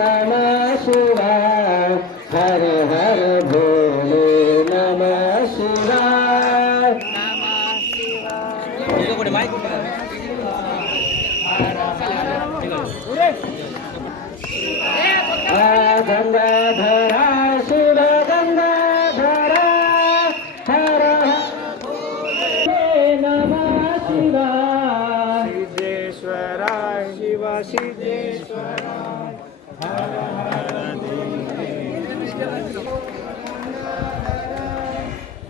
नमः शिवाय हर हर भोले नमः शिवाय गंगाधरा शिव गंगाधरा हर हर नमः शिवाय सिद्धेश्वराय शिव सिद्धेश्वराय हर हर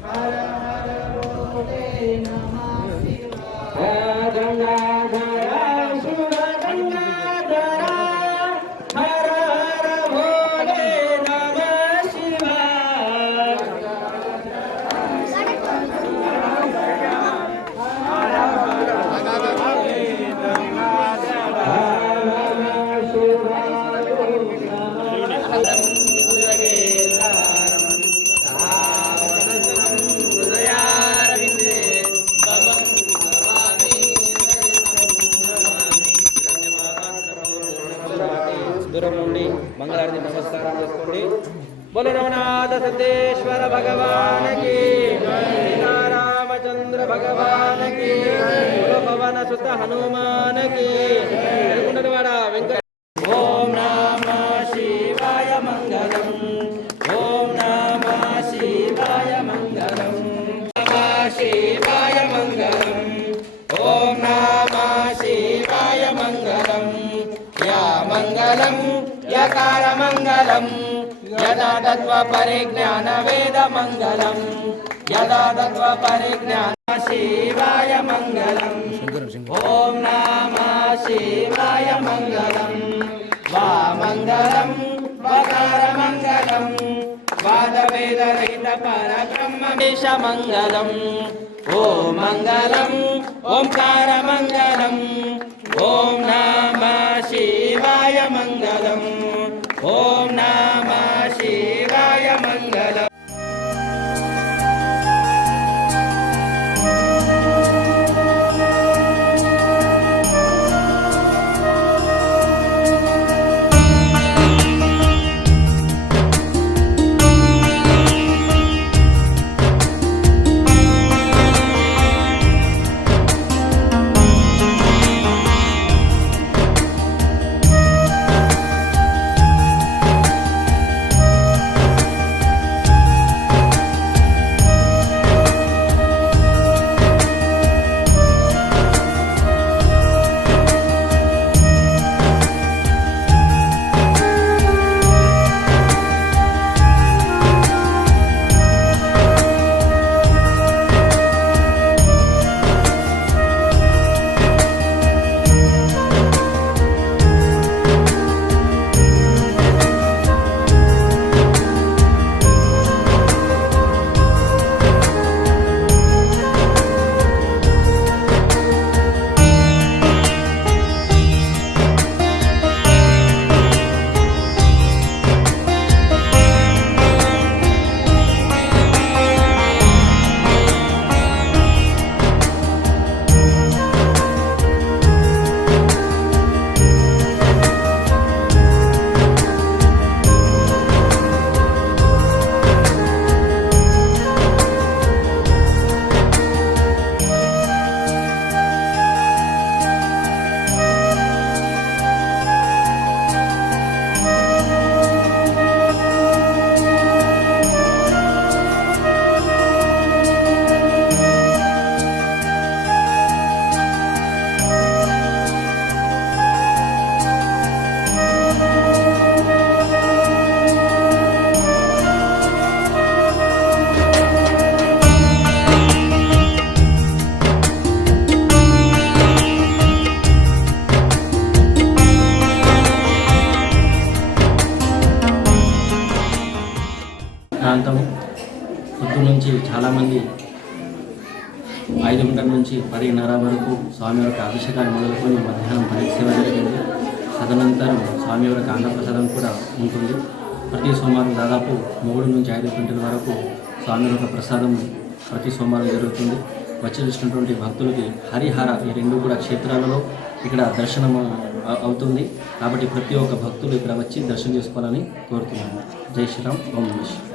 हर हर भोले नमः शिवाय गंगाधरा शिव गंगाधरा हर हर भोले नमः शिवाय దూరం నుండి మంగళారతి నమస్కారం చేసుకోండి. బోలో రఘునాథ సిద్ధేశ్వర భగవానకి రామచంద్ర భగవానకి పవన సుత హనుమానకి వెంకటవాడ వెంకట. ఓం నమః శివాయ మంగళం. ఓం నమః శివాయ మంగళం. నమః శివాయ మంగళం. ఓం నమః శివాయ మంగళం. యా మంగళం యకార మంగళం యదా తత్వ పరిజ్ఞాన వేద మంగళం యదా తత్వ పరిజ్ఞాన శివాయ మంగళం. ఓం నమః శివాయ మంగళం. వా మంగళం వకార మంగళం వాద వేద రహిత పరబ్రహ్మ దేశ మంగళం. ఓం మంగళం ఓంకార మంగళం. ఓం నమః శివాయ మంగళం. ఓం నమః శివాయ మంగళం. ప్రాంతం పొద్దు నుంచి చాలామంది 5 గంటల నుంచి 10:30 వరకు స్వామివారికి అభిషేకాలు మొదలుకొని మధ్యాహ్నం 10 సేవ జరిగింది. తదనంతరం స్వామివారికి అన్నప్రసాదం కూడా ఉంటుంది. ప్రతి సోమవారం దాదాపు 3 నుంచి 5 గంటల వరకు స్వామివారి ప్రసాదం ప్రతి సోమవారం జరుగుతుంది. వచ్చేసినటువంటి భక్తులకి హరిహర ఈ రెండు కూడా క్షేత్రాలలో ఇక్కడ దర్శనం అవుతుంది. కాబట్టి ప్రతి ఒక్క భక్తులు ఇక్కడ వచ్చి దర్శనం చేసుకోవాలని కోరుతున్నాను. జై శ్రీరామ్. ఓం నమః శివాయ.